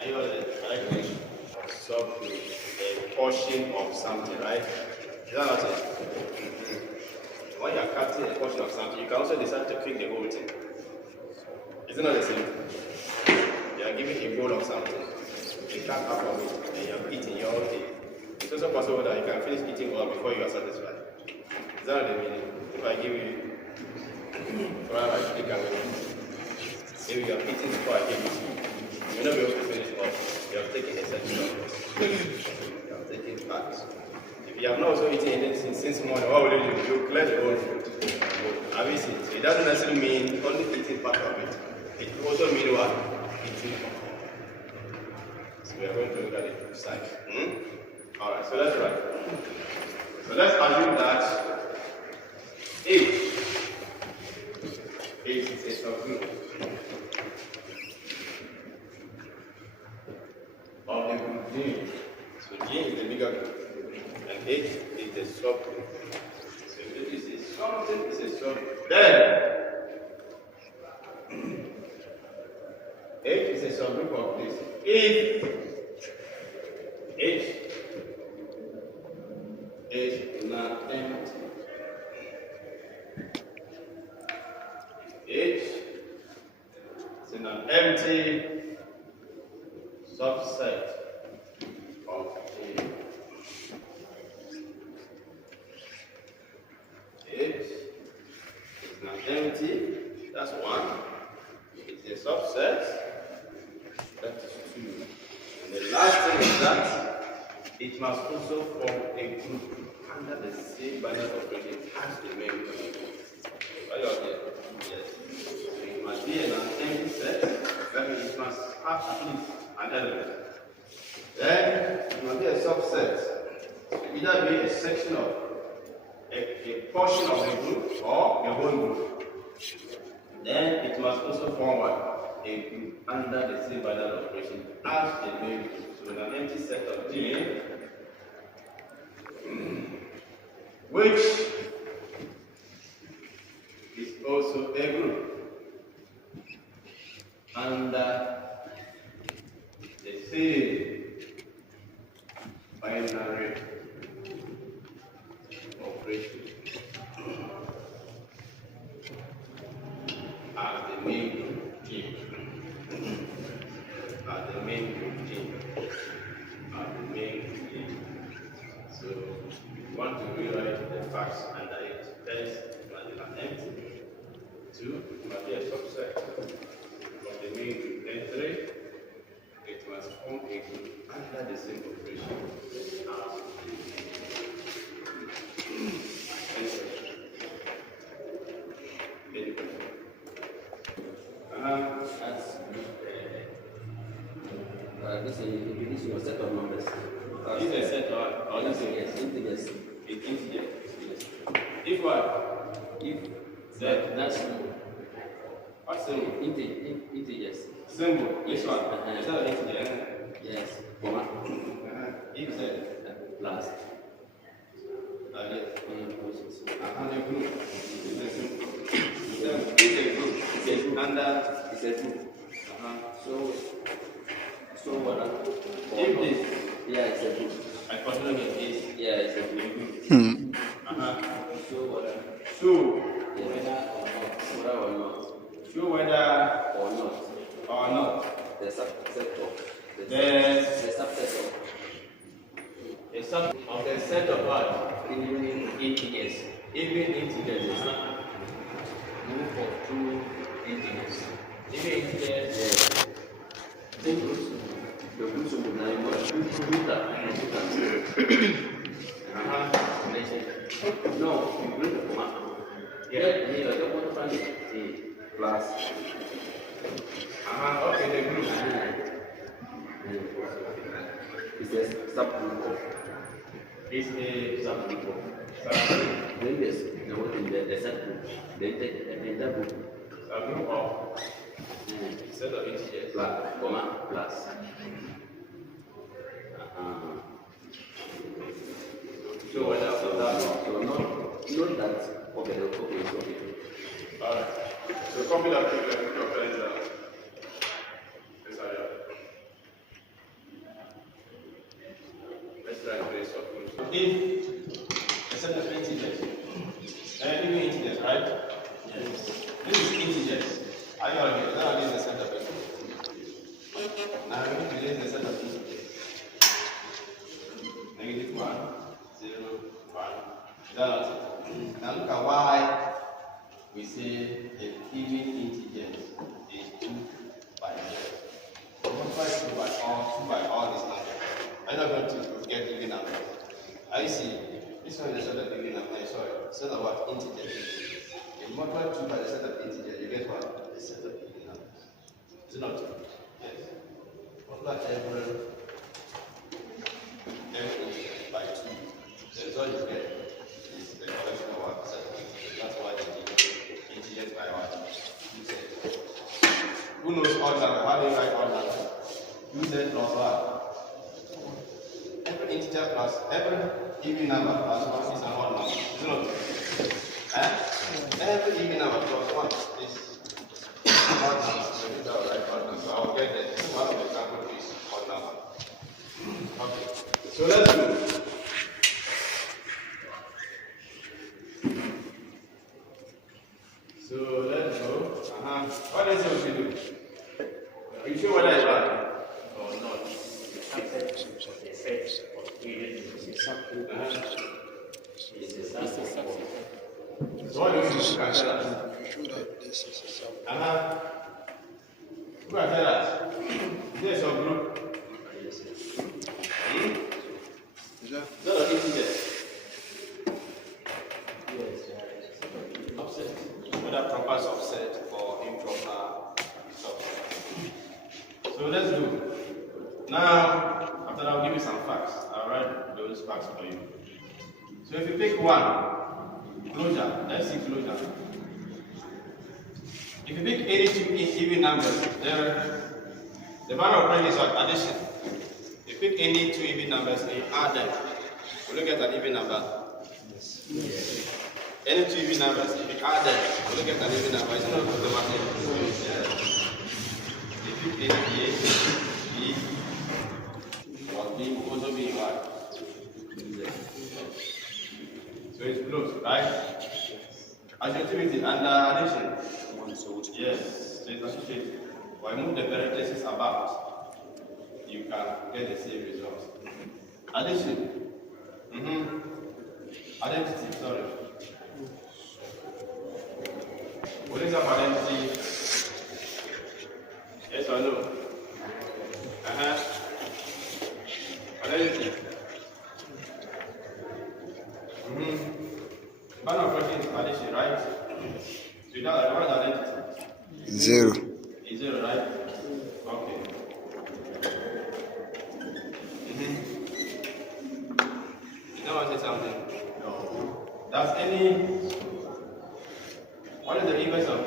Are you all there? I like to subgroup a portion of something, right? Is that not it? When you are cutting a portion of something, you can also decide to pick the whole thing. Is it not the same? You are giving a bowl of something, you cut half of it, and you are eating your whole thing. It's also possible that you can finish eating all before you are satisfied. Is that the meaning? If I give you, whatever I take away, maybe you are eating before I give it to you, you will not be able to finish all. You have taken a section of it. You have taken parts. If you have not also eaten anything since morning, what will you do? You clear the whole food. Have you seen? So it doesn't necessarily mean only eating part of it. It also means what? Eating. So we are going to look at it side. Alright, so let's write. So let's assume that H is a subgroup of the group G. So G is the bigger group, and H is the subgroup. So if this is something, it's a subgroup. Then H is a subgroup of this. If H is not empty. H is an empty subset of G. H is not empty. That's one. It's a subset. That is two. And the last thing is that it must also form a group under the same binary operation as the main group. Are you okay? Yes. So it must be an empty set. That means it must have at least an element. Then it must be a subset. So either be a section of a portion of the group or the whole group. Then it must also form what? A group under the same binary operation as the main group. So an empty set of G, which is also a group under the same binary operation as the main group G. As the main group G. As the main group G. So we want to rewrite the facts under it. First, it must be an empty. Two, it must be a subset of the main group. Then three, it must form a group under the same operation as any question? This is a set of numbers. This is a set or this is integers. It's integer. If what? If That's what symbol? integers. Symbol. This one. Is that an integer? Yes. Comma. If Z. Plus. Like this. Process. A group. It's a symbol. It's a group. It's a group. Under. It's a group. So what? If this. Yeah, it's a group. I consider it is. Yeah, it's a group. So what? So Whether or not. show whether Or not. or not The subset of. the The subset of. a sum of the set of what? Even integers. Even integers. Group of two integers. Even integers. Yes. The groups of the nine was no, you bring the comma. Yeah, you don't want to find it. Plus. Okay, the group. It's a subgroup of. It's a subgroup of. Then there's the subgroup. Then take the group. Subgroup of set of integers. Plus, comma, plus. Show whether So not that. Okay. Alright. So copy that to your parents. Yes, I Now we need to use the set of integers. Negative 1, 0, 1. Is that not it? Now look at why we say a even integer is 2 by 0. Multiply 2 by all these numbers. I'm not going to get even numbers. I see. This one is a set of even numbers. Sorry, set of what? Integer. If you multiply 2 by the set of integer, you get what? A set of even numbers. Is it not true? Yes. Multiply every integer by 2. The result you get is the collection of what? Set of integers. That's why they give integers by what? Who knows odd number? How do you write odd number? Use that plus what? Every integer plus every even number plus 1 is an odd number. Is it not true? Every even number plus 1 is an odd number. So this is how I write odd number. So I'll get that. One of the examples is odd number. Okay. So let's do. So let's go. What else will we do? Are you sure whether it's right or not? So what do you think? Who can tell us? Is there some group? Is that integer? Offset. Whether proper subset or improper subset. So let's do. Now, after that, I'll give you some facts. I'll write those facts for you. So if you pick one, closure, let's see closure. If you pick any two even numbers, the value of prime is what? Addition. If you pick any two even numbers and you add them, will you get an even number? Yes. Any two even numbers, if you add them, will you get an even number? It's not automatic. Yes. If you pick A, B, or B will also be what? So it's close, right? Additivity and addition. Yes, so it's associated. When you move the parentheses about, you can get the same results. Addition. Identity, sorry. What is up identity? Yes or no? Identity. One of question is addition, right? So you know what is identity? 0. Is 0, right? Okay. You know what I say something? No. Does any what is the inverse of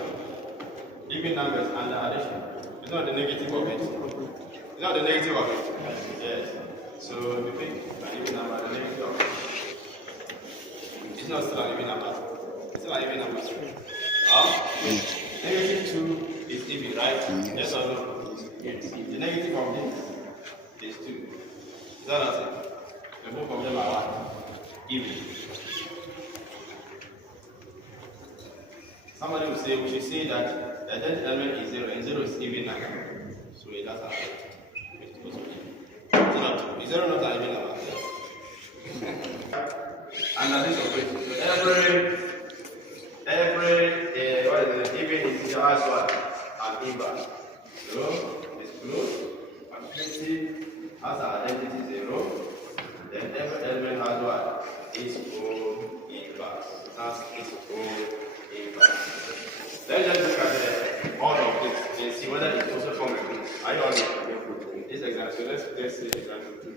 even numbers and the addition? It's not the negative of it. It's not the negative of it. Yes. So if you pick an even number, the negative of it. It's not still an even number. It's still an even number. Negative 2 is even, right? Yes or no? Yes. The negative of this is 2. Is that not it? The both of them are what? Even. Somebody will say, we should say that the identity element is 0 and 0 is even number. So that's our identity. It's supposed to be even. Is 0 not an even number? And that is operating. So every what is it? Even integer has what? An inverse. So it's close. Infinity has an identity 0. Then every element has what? Its own inverse. That's its own inverse. Let's just look at all of this and see whether it also forms a group. I know this example. So let's say example 2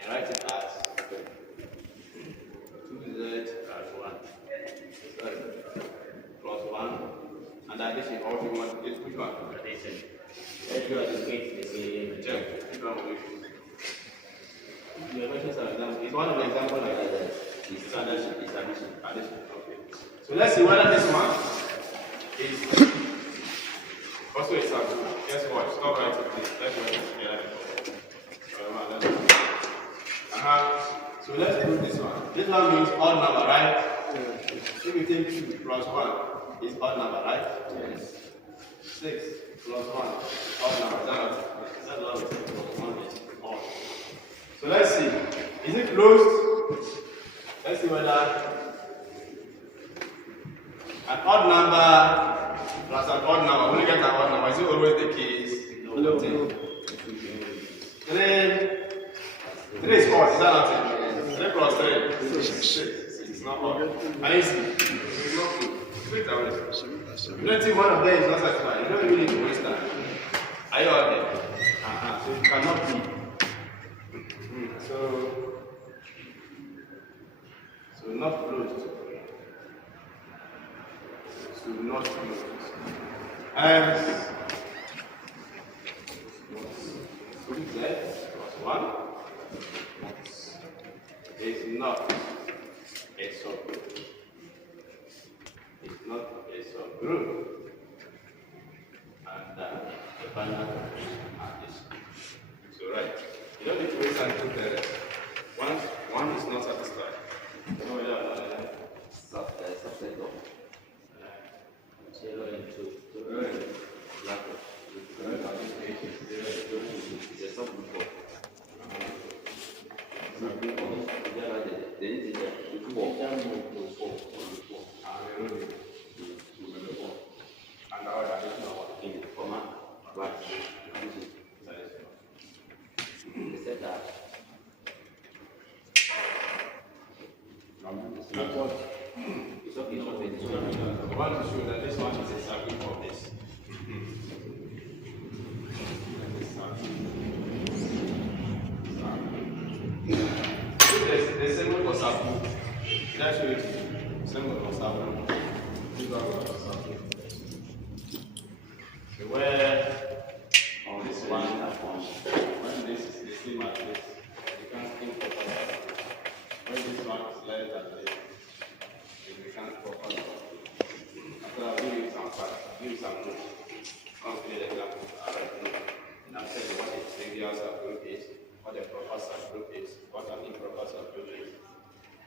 and write it as 2z plus 1. Sorry. Plus 1. And the addition, all we want is which one? Addition. Let's do this with the same. Check. Which one will we choose? The questions are example. It's one of the examples like that. It's addition. It's addition. Addition. Okay. So let's see whether this one is also a sample. Guess what? Stop writing this. Let's write it together. So let's do this one. This one means odd number, right? If you take 2 plus 1 is odd number, right? Yes. 6 plus 1 is odd number. That's So let's see. Is it closed? Let's see whether an odd number plus an odd number. When you get an odd number, is it always the case? No. 3 is odd, is that not it? 3 plus 3. 6. It's not odd. And it's not good. Straight away. You don't think one of them is not satisfied. You don't even need to waste time. Are you all there? So you cannot be. So not closed. So not closed. Z plus 1 is not a subgroup. It's not a subgroup. And the final is so right. You don't need to waste time to the one is not satisfied. So subset of 0 into 2 is a subgroup of and our additional in the format right. They said that I want to show that this one is a subgroup of this. The symbol for subgroup. Did I show it? Symbol for subgroup. This one was subgroup. So where on this one, when this is the same as this, you can't think of it. When this one is less than this, you can't focus on it. After I'll give you some facts, give you some notes. I'll give you an example. And I'll tell you what a trivial subgroup is, what a proper subgroup is, what an improper subgroup is,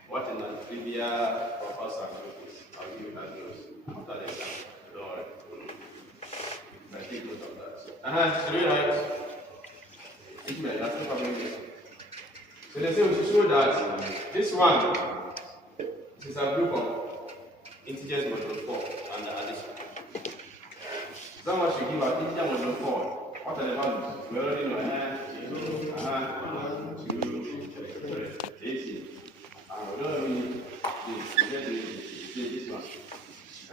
what an trivial proper subgroup is. I'll give you that notes after the example. Don't worry. I think note of that. So we write? That's the problem. So they say we should show that this one is a group of integers modulo 4 and the addition. So much you give out integer modulo 4. What are the values? We already know 2, 3, 80. And we don't really need this one.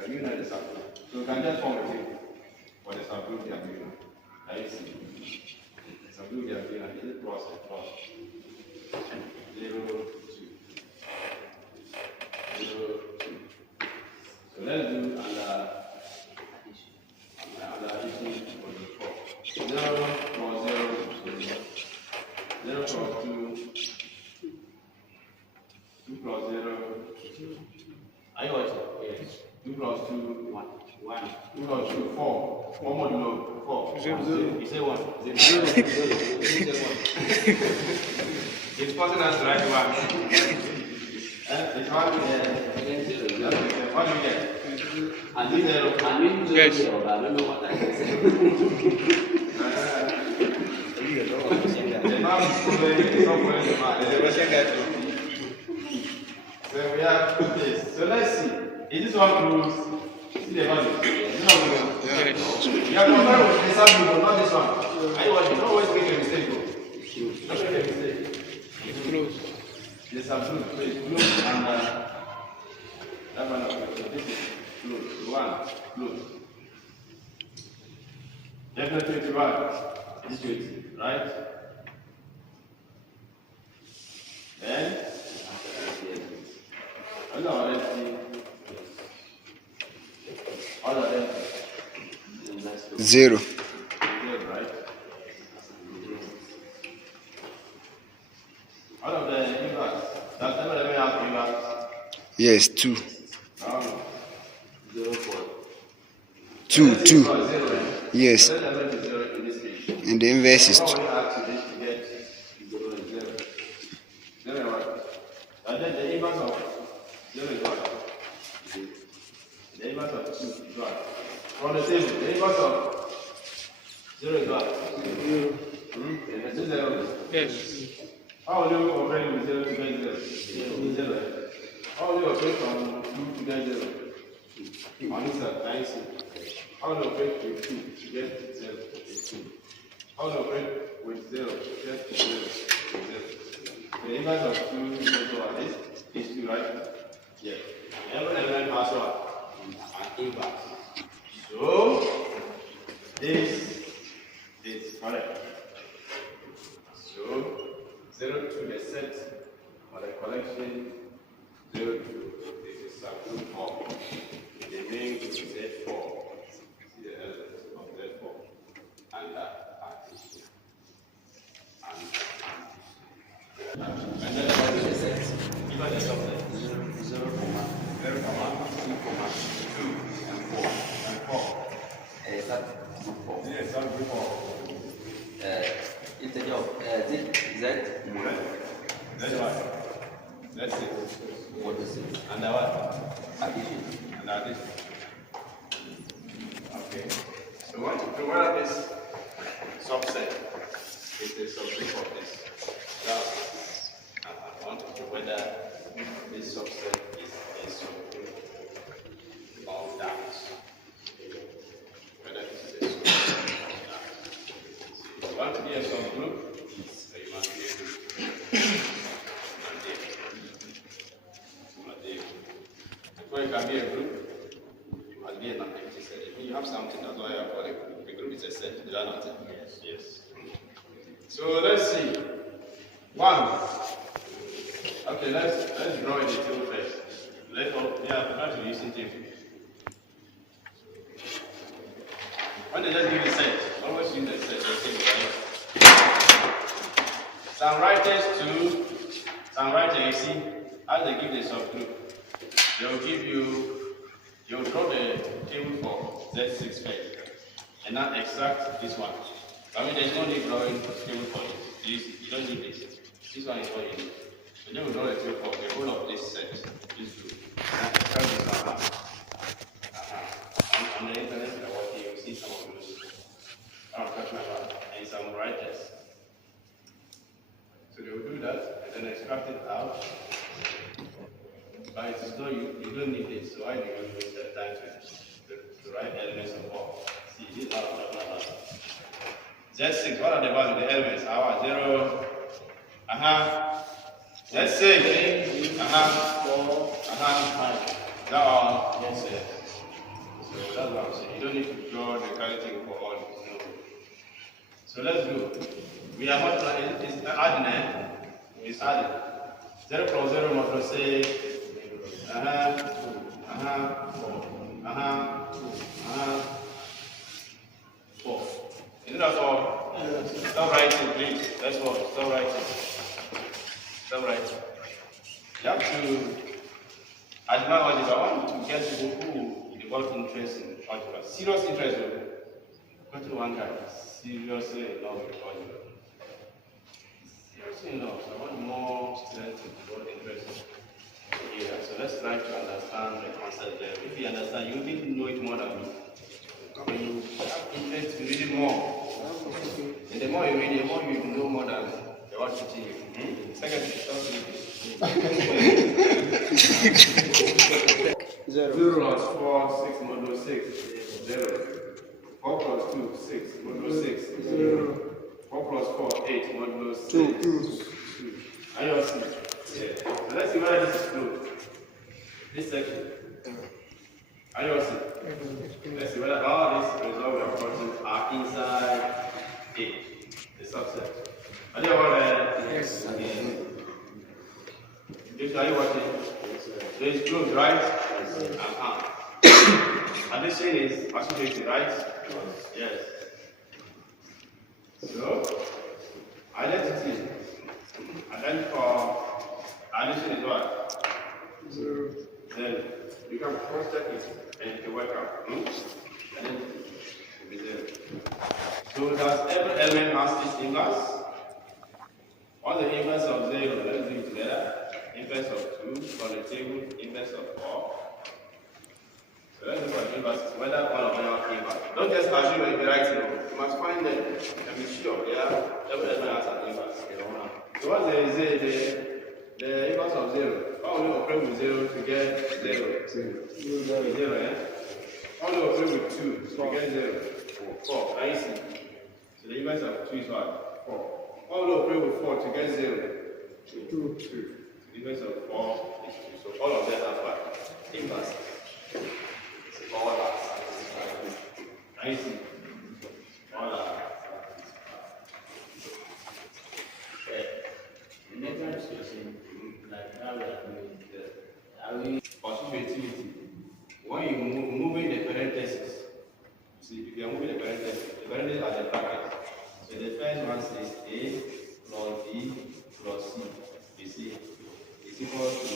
And you know the subgroup. So we can just form a table for the subgroup they are given. That is the subgroup they are given is it plus and plus. 0, 2. 0, 2. So let's do another addition for the 4. 0 plus 0 is 0 plus 2. 2 plus 0. Are you watching? Yes. 2 plus 2, 1. 2 plus 2, 4. 4 modulo 4. 0. You say 1. 0. It's possible to write 1. It's 1. What do you get? And this 0. Yes. I don't know what I can say. So we have this. So let's see. Is this one closed? See the value? Yes. You are comparing with the subgroup, but not this one. Are you watching? Don't always make a mistake. Don't make a mistake. It's closed. The subgroup is closed and that one this is closed. 1 closed. Definitely 21 is 20, right? Then all of them 0. 0, right? All of the inverse. Does everybody have inverse? Yes, 2. 0 for 2, 2. 0, Yes. in this case. And the inverse is 2. What we have to do to get 0 is 0. 0 what? And then the inverse of 0 is what? The inverse of 2 is what? From the table, the inverse of 0 is what? 0. Is it 0? Yes. How will you operate with 0 to get 0? 0. How will you operate from 2 to get 0? Answer, nice. How will you operate with 2 to get 0? How will you operate with 0 to get 0? The inverse of 2 is what is 2, right? Yeah. Every element has what? An inverse. So, this is correct. So, 0 to the set or the collection 0 to is a subgroup of the main to Z4. See the elements of Z4 and that partition. And then what is the set? Give us the subset. 0, 2, and 4. And 4. Subgroup 4. Yes, subgroup of Integer of Z. That's right. That's it. What is it? And what? Addition. And addition. Okay. So we want to prove whether this subset is the subgroup of this. Now, I want to prove whether this subset is a subgroup of that. Whether this is a subgroup of that. You want to be a subgroup, so you must be a group. Before you can be a group, you must be an empty set. If you have something, that's why I call it a group is a set. Is that not it? Yes. Yes. So let's see. 1. Okay, let's draw the table first. Try to using table. When they just give a set, always use the set. Right? Some writers, you see, as they give the subgroup, you'll draw the table for Z6 first, and not extract this one. I mean, there's no need drawing the table for it. You don't need this. This one is what you need. So then we'll draw the table for the whole of this set. This two. And extract this one out. On the internet, you'll see some of those. I'm talking about, and some writers. So they will do that, and then extract it out. But it is not, you don't need this, so why do you waste the time to write elements of all? See, these are not. Z6, what are the values? The elements are 0, Z6, 4, 5. That all? Yes, sir. So that's what I'm saying. You don't need to draw the calculating for all. No. So let's go. We are not it's adding, it's adding. 0 plus 0 must say 4. Isn't that all? Stop writing, please. That's all. Stop writing. Stop writing. You have to admire algebra. I want to get people who develop interest in algebra. Serious interest. Go to one guy. Seriously in love with algebra. Seriously in love. So I want more students to develop interest. Yeah, so let's try to understand the concept there. If you understand, you will know it more than me. When you have interest in reading more, and the more you read, the more you know more than the one teaching you. Second, stop reading. 0 plus 4, 6 modulo 6, 0. 4 plus 2, 6 modulo 6, 0. 4 plus 4, 8 modulo 6, 2. Are you all see? Yeah. So let's see whether this is true. This section. Are you all see? Let's see whether all these results we are approaching are inside A, the subset. Are you all there? Yes. Yes. Are you watching? So it's true, right? Yes. Addition is possibility, right? Yes. So, identity. Identity addition is what? 0. Then you can cross check it and it will work out. And then it will be 0. So does every element has its inverse? What the inverse of 0? Let's do it together. Inverse of 2 on the table, inverse of 4. So let's look at inverses, whether one of them are inverse. Don't just assume that you're right. You must find them and be sure they are Every element has an inverse. So what's the inverse of 0? How will you operate with 0 to get 0? 0, eh? How will you operate with 2 to get 0? 4. Can you see? So the inverse of 2 is what? 4. How will you operate with 4 to get 0? 2. The inverse of 4 is 2. So all of them are what? Inverse. So all are satisfied. Can you see? All are satisfied. The next question, like how we are doing are we Continuity. When you moving the parentheses, see if you are moving the parentheses are the brackets. So the first one says A plus B plus C. You see, it's equal to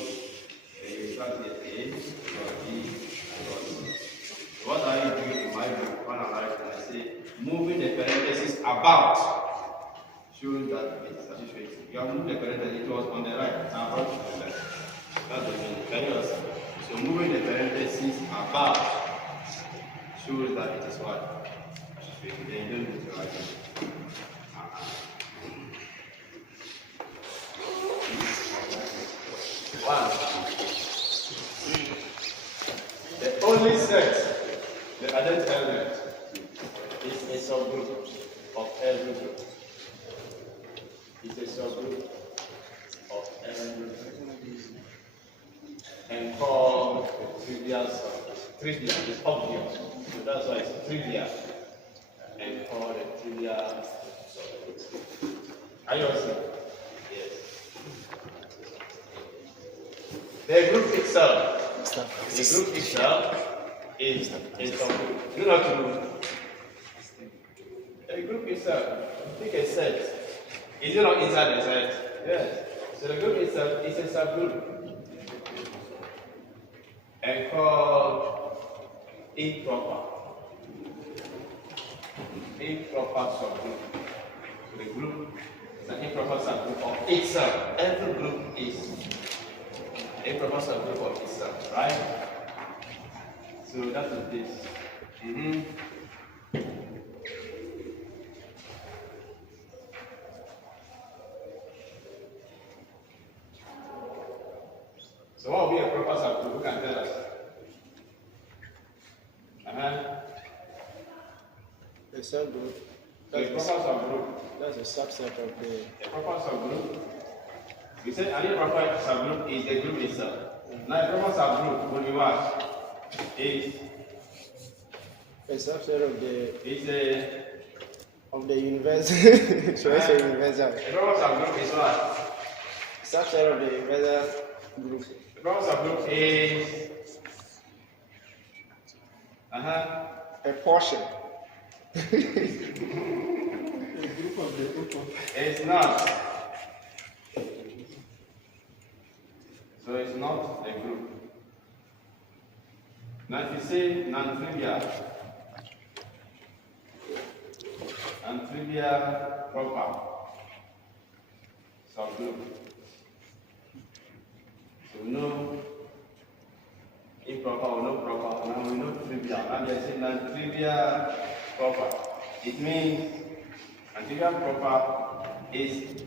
you start with A plus B plus C. So what are you doing in my book when I write and I say moving the parentheses about shows that it is associated. You have moved the parentheses, it was on the right, now brought to the left. That's the meaning. Can you understand? So moving the parentheses above shows that it is what? Associated. Then you don't need to write it. One. The only set, the identity element, is a subgroup of every group. It's a subgroup of every group. And called trivial subgroup. Trivial is obvious. So that's why it's trivial. And called a trivial subgroup. Are you understand? Yes. The group itself. The group itself is a subgroup. Do not to the group itself. Take a set. Is it not inside the set? Yes. So the group itself is a subgroup. And called improper. Improper subgroup. So the group is an improper subgroup of itself. Every group is an improper subgroup of itself, right? So that is this. So what will be a proper subgroup? Who can tell us? A subgroup. So a proper subgroup. That's a subset of the. A proper subgroup. We said an improper subgroup is the group itself. Now a proper subgroup will be what? Is A subset of the. It's a. Of the universal. Should I say universal? A proper subgroup is what? Subset of the universal group. The proper subgroup is. A portion. It's not. So it's not a group. Now if you say non-trivial proper subgroup. So we know improper or no proper. Now we know trivial. Now they say non-trivial proper. It means non-trivial proper is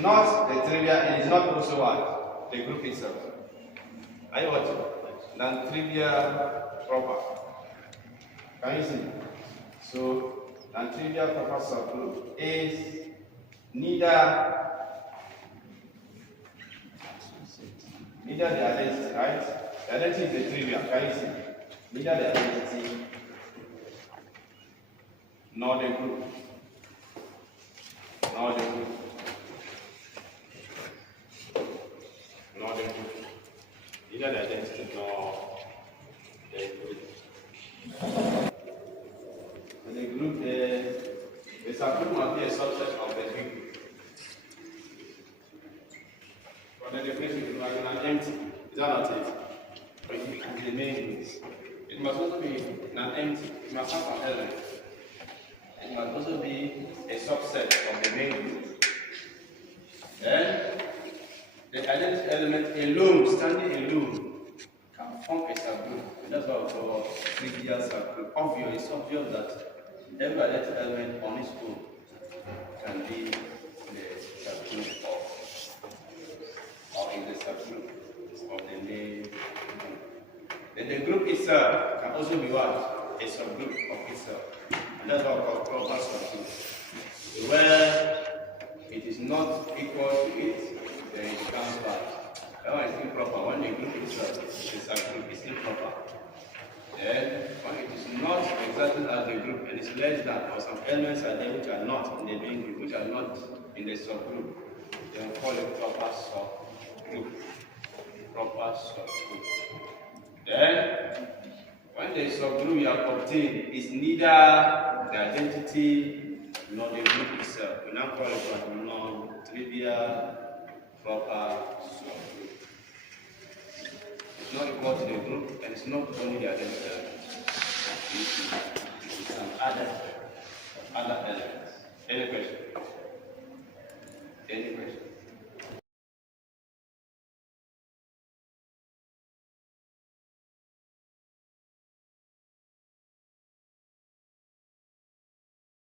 not the trivial and it's not also what? The group itself. Are you watching? Non-trivial proper. Can you see? So non-trivial proper subgroup is neither the identity, right? The identity is the trivial. Can you see? Neither the identity nor the group. Nor the group. Nor the group. Neither the identity nor the group. And the group, the subgroup must be a subset of the group. But the definition is like an empty. Is that not it? But it is the main group. It must also be non-empty. It must have an element. It must also be a subset of the main group. Then the identity element alone, standing alone, can form a subgroup. That's what we call trivial subgroup. It's obvious that every identity element on its own can be the subgroup of, or in the subgroup of the main group. Then the group itself can also be what? A subgroup of itself. And that's what we call proper subgroup. Where it is not equal to it, then it becomes bad. That one is improper. When the group itself is a subgroup, it's improper. Then when it is not exactly as the group and it's less than, or some elements are there which are not in the main group, which are not in the subgroup, then we call it proper subgroup. Proper subgroup. Then when the subgroup you have obtained is neither the identity nor the group itself, we now call it what? Non-trivial proper subgroup. It's not equal to the group, and it's not only the identity. It's some other elements. Any question?